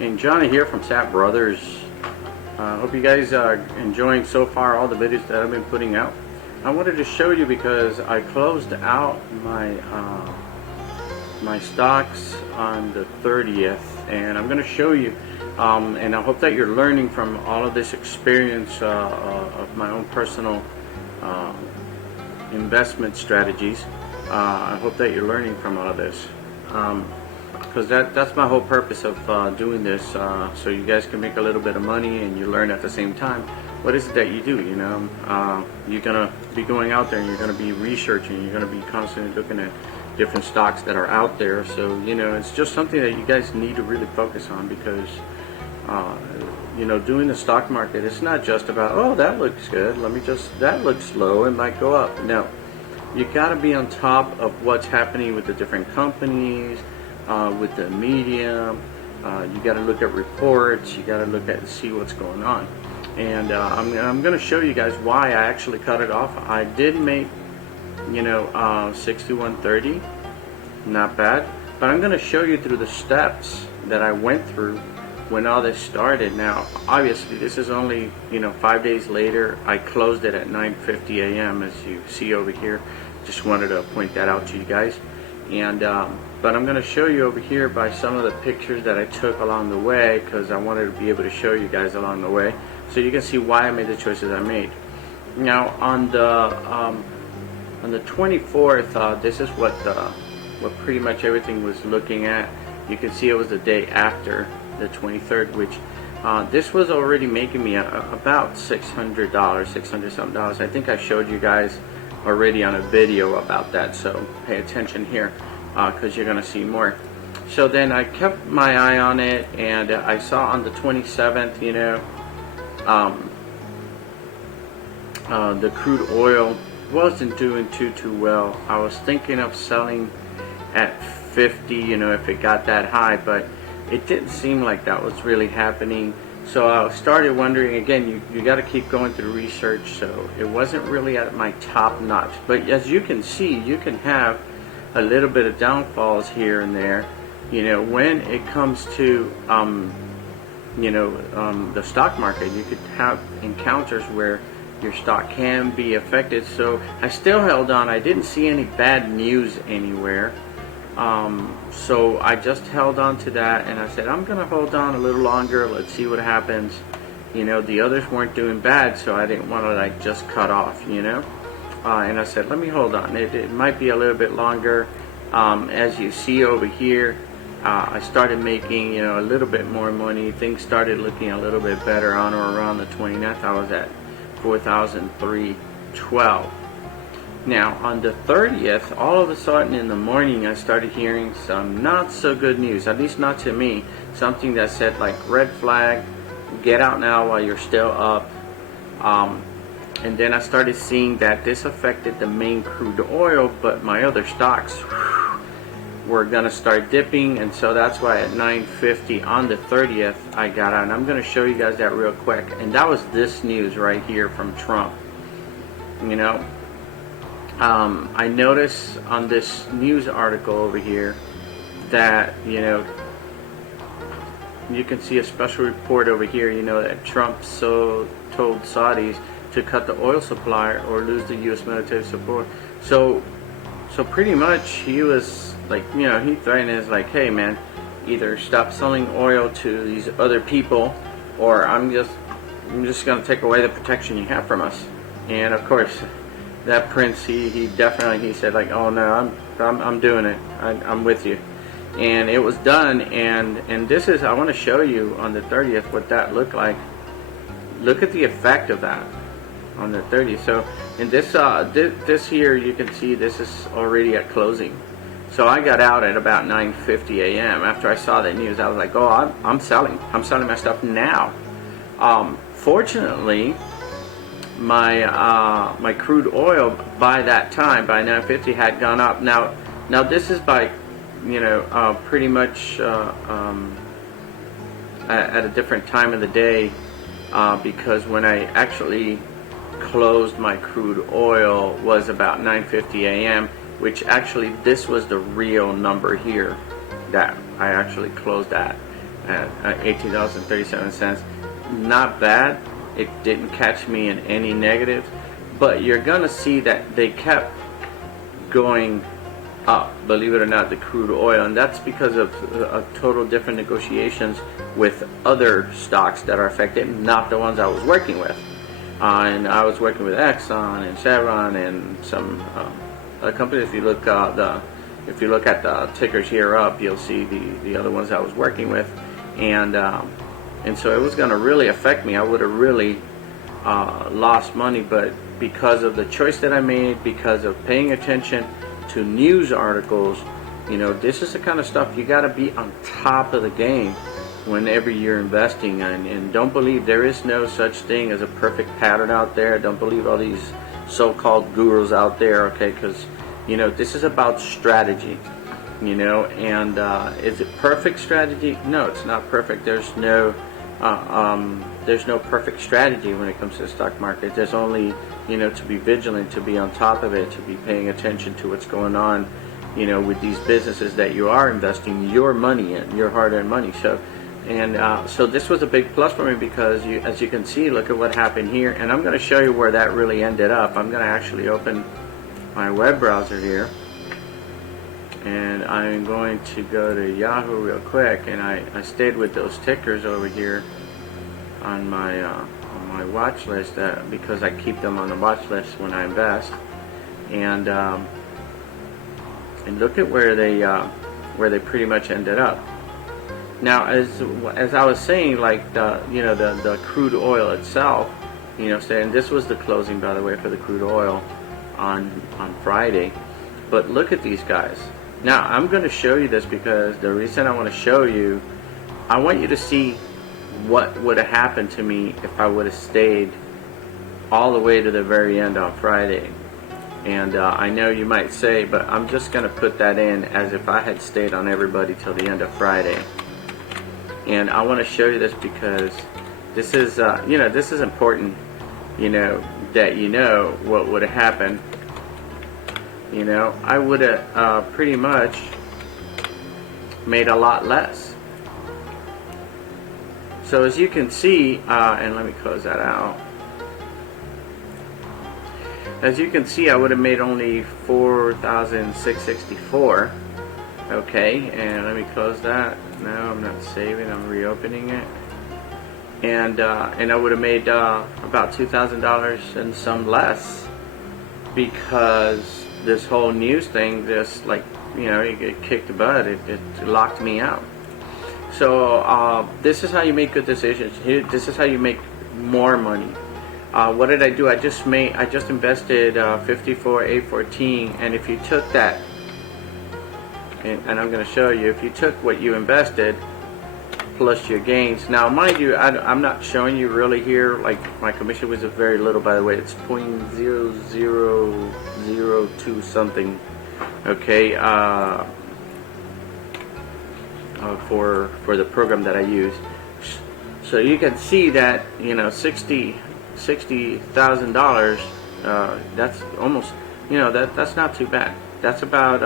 And Johnny here from Sap Brothers. Hope you guys are enjoying so far all the videos that I've been putting out. I wanted to show you because I closed out my stocks on the 30th, and I'm going to show you. And I hope that you're learning from all of this experience of my own personal investment strategies. I hope that you're learning from all of this. Because that's my whole purpose of doing this, so you guys can make a little bit of money and you learn at the same time. What is it that you do? You're gonna be going out there and you're gonna be researching. You're gonna be constantly looking at different stocks that are out there. So it's just something that you guys need to really focus on, because doing the stock market, it's not just about, oh, that looks good, that looks low, it might go up. No, you got to be on top of what's happening with the different companies. With the media, you got to look at reports. You got to look at and see what's going on. And I'm going to show you guys why I actually cut it off. I did make 61.30, not bad. But I'm going to show you through the steps that I went through when all this started. Now, obviously, this is only 5 days later. I closed it at 9:50 a.m. as you see over here. Just wanted to point that out to you guys. And but I'm going to show you over here by some of the pictures that I took along the way, because I wanted to be able to show you guys along the way, so you can see why I made the choices I made. Now on the 24th, this is what pretty much everything was looking at. You can see it was the day after the 23rd, which this was already making me about $600, $600 something. I think I showed you guys already on a video about that, so pay attention here, because you're going to see more. So then I kept my eye on it, and I saw on the 27th, the crude oil wasn't doing too well. I was thinking of selling at 50, if it got that high, but it didn't seem like that was really happening. So I started wondering again. You got to keep going through research. So it wasn't really at my top notch. But as you can see, you can have a little bit of downfalls here and there. When it comes to the stock market, you could have encounters where your stock can be affected. So I still held on. I didn't see any bad news anywhere. So I just held on to that, and I said, I'm going to hold on a little longer. Let's see what happens. The others weren't doing bad, so I didn't want to just cut off, and I said, let me hold on. It might be a little bit longer. As you see over here, I started making, a little bit more money. Things started looking a little bit better on or around the 29th. I was at 4,312. Now on the 30th, all of a sudden in the morning, I started hearing some not so good news, at least not to me. Something that said like, red flag, get out now while you're still up. And then I started seeing that this affected the main crude oil, but my other stocks were gonna start dipping, and so that's why at 9:50 on the 30th I got out. And I'm gonna show you guys that real quick. And that was this news right here from Trump. I noticed on this news article over here that, you can see a special report over here, that Trump told Saudis to cut the oil supply or lose the U.S. military support. So pretty much he was like, he threatened us like, hey man, either stop selling oil to these other people, or I'm just going to take away the protection you have from us. And of course, that prince, he definitely said like, oh no, I'm doing it. I'm with you. And it was done. And this is, I want to show you on the 30th what that looked like. Look at the effect of that on the 30th. So in this this here, you can see this is already at closing. So I got out at about 9:50 a.m. after I saw that news. I was like, oh, I'm selling my stuff now. Fortunately, my crude oil by that time, by 9:50, had gone up. Now this is by pretty much at a different time of the day, because when I actually closed my crude oil was about 9:50 a.m., which actually this was the real number here that I actually closed at. at $18.37. Not bad. It didn't catch me in any negatives, but you're gonna see that they kept going up, believe it or not, the crude oil, and that's because of total different negotiations with other stocks that are affected, not the ones I was working with. And I was working with Exxon and Chevron and some other companies. If you look at the tickers here up, you'll see the other ones I was working with, and so it was going to really affect me. I would have really lost money, but because of the choice that I made, because of paying attention to news articles, this is the kind of stuff you got to be on top of the game whenever you're investing. And don't believe there is no such thing as a perfect pattern out there. Don't believe all these so-called gurus out there, okay? Because this is about strategy, and is it perfect strategy? No, it's not perfect. There's no perfect strategy when it comes to the stock market. There's only to be vigilant, to be on top of it, to be paying attention to what's going on, with these businesses that you are investing your money in, your hard-earned money. So this was a big plus for me because, as you can see, look at what happened here. And I'm going to show you where that really ended up. I'm going to actually open my web browser here, and I'm going to go to Yahoo real quick. And I stayed with those tickers over here on my watch list because I keep them on the watch list when I invest. And look at where they pretty much ended up. Now, as I was saying, like the crude oil itself, saying this was the closing, by the way, for the crude oil on Friday. But look at these guys. Now, I'm going to show you this because the reason I want to show you, I want you to see what would have happened to me if I would have stayed all the way to the very end on Friday. And I know you might say, but I'm just going to put that in as if I had stayed on everybody till the end of Friday. And I want to show you this because this is, this is important, that what would have happened. I would have pretty much made a lot less. So as you can see, and let me close that out. As you can see, I would have made only $4,664. Okay, and let me close that. No, I'm not saving. I'm reopening it. And I would have made about $2,000 and some less because this whole news thing just it kicked the butt. It locked me out. So this is how you make good decisions. This is how you make more money. What did I do? I just invested 54,814, and if you took that, and I'm going to show you, if you took what you invested plus your gains. Now, mind you, I'm not showing you really here. Like, my commission was very little, by the way. It's 0.0002 something. Okay. For the program that I use. So you can see that $60,000. That's almost that's not too bad. That's about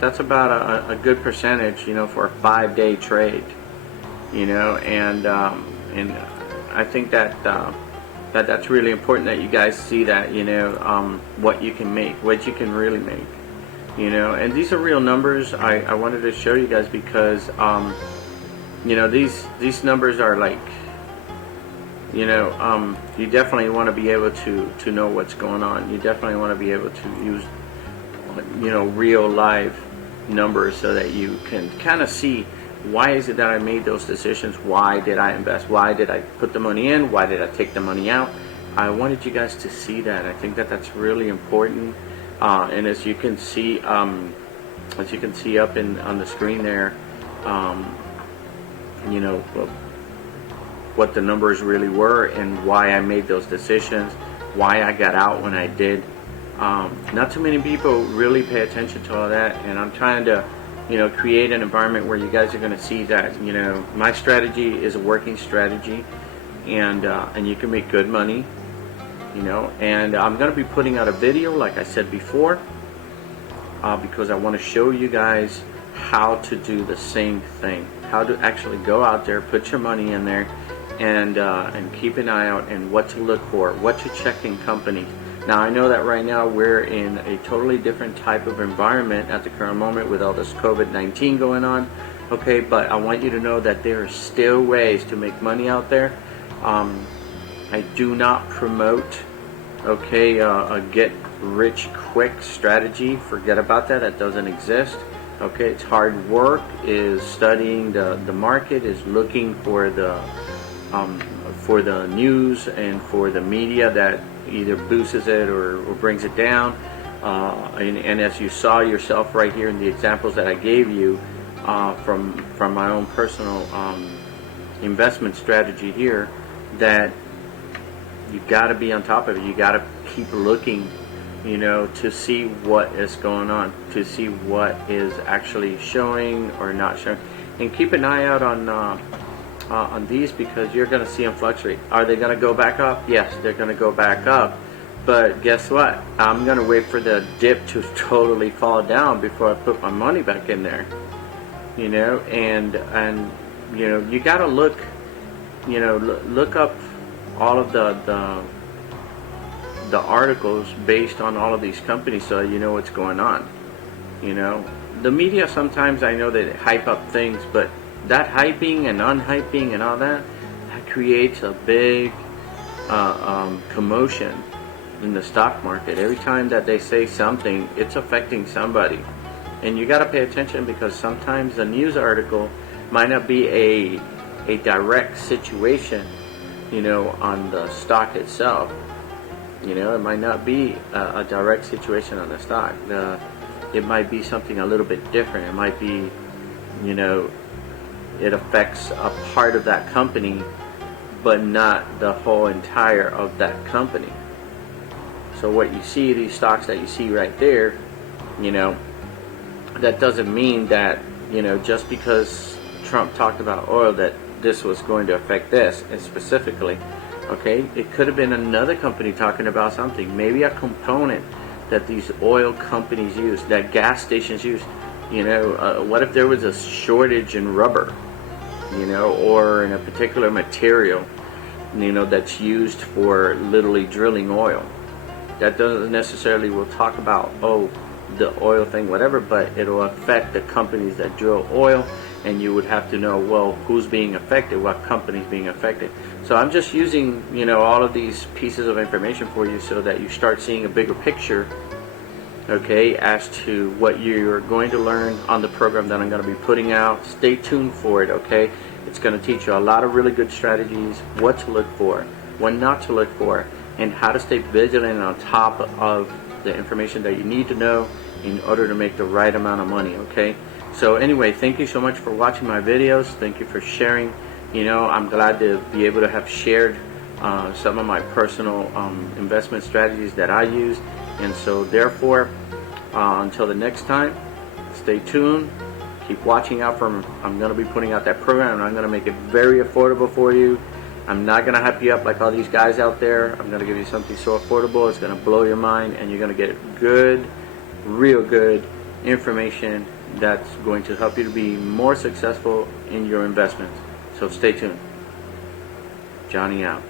that's about a good percentage for a 5-day trade. And I think that that's really important that you guys see that what you can make, what you can really make. And these are real numbers. I wanted to show you guys because these numbers are like you definitely want to be able to know what's going on. You definitely want to be able to use real live numbers so that you can kind of see why is it that I made those decisions. Why did I invest? Why did I put the money in? Why did I take the money out? I wanted you guys to see that. I think that that's really important. And as you can see up on the screen there, what the numbers really were and why I made those decisions, why I got out when I did. Not too many people really pay attention to all that, and I'm trying to, create an environment where you guys are going to see that, my strategy is a working strategy, and you can make good money. And I'm going to be putting out a video like I said before because I want to show you guys how to do the same thing, how to actually go out there, put your money in there, and keep an eye out and what to look for, what to check in companies. Now I know that right now we're in a totally different type of environment at the current moment with all this COVID-19 going on, okay, but I want you to know that there are still ways to make money out there. I do not promote, okay, a get rich quick strategy. Forget about that. That doesn't exist. Okay, it's hard work, is studying the market, is looking for the news and for the media that either boosts it or brings it down. And as you saw yourself right here in the examples that I gave you from my own personal investment strategy here, that you got to be on top of it. You got to keep looking, you know, to see what is going on, to see what is actually showing or not showing, and keep an eye out on these, because you're going to see them fluctuate. Are they going to go back up? Yes, they're going to go back up. But guess what? I'm going to wait for the dip to totally fall down before I put my money back in there. You know, and you know, you got to look, you know, look up all of the articles based on all of these companies, so you know what's going on. You know, the media sometimes, I know they hype up things, but that hyping and unhyping and all that creates a big commotion in the stock market. Every time that they say something, it's affecting somebody, and you got to pay attention, because sometimes the news article might not be a direct situation, you know, on the stock itself. You know, it might not be a direct situation on the stock. It might be something a little bit different. It might be, you know, it affects a part of that company, but not the whole entire of that company. So what you see, these stocks that you see right there, you know, that doesn't mean that, you know, just because Trump talked about oil, that this was going to affect this, and specifically. Okay, it could have been another company talking about something, maybe a component that these oil companies use, that gas stations use. You know, what if there was a shortage in rubber, you know, or in a particular material, you know, that's used for literally drilling oil? That doesn't necessarily, we'll talk about, oh, the oil thing, whatever, but it'll affect the companies that drill oil, and you would have to know, well, who's being affected, what company's being affected. So I'm just using, you know, all of these pieces of information for you so that you start seeing a bigger picture, okay, as to what you're going to learn on the program that I'm going to be putting out. Stay tuned for it, okay? It's going to teach you a lot of really good strategies, what to look for, what not to look for, and how to stay vigilant on top of the information that you need to know in order to make the right amount of money, okay? So anyway, thank you so much for watching my videos. Thank you for sharing. You know, I'm glad to be able to have shared some of my personal investment strategies that I use. And so therefore, until the next time, stay tuned. Keep watching out for, I'm going to be putting out that program, and I'm going to make it very affordable for you. I'm not going to hype you up like all these guys out there. I'm going to give you something so affordable, it's going to blow your mind, and you're going to get good, real good information that's going to help you to be more successful in your investments. So stay tuned. Johnny out.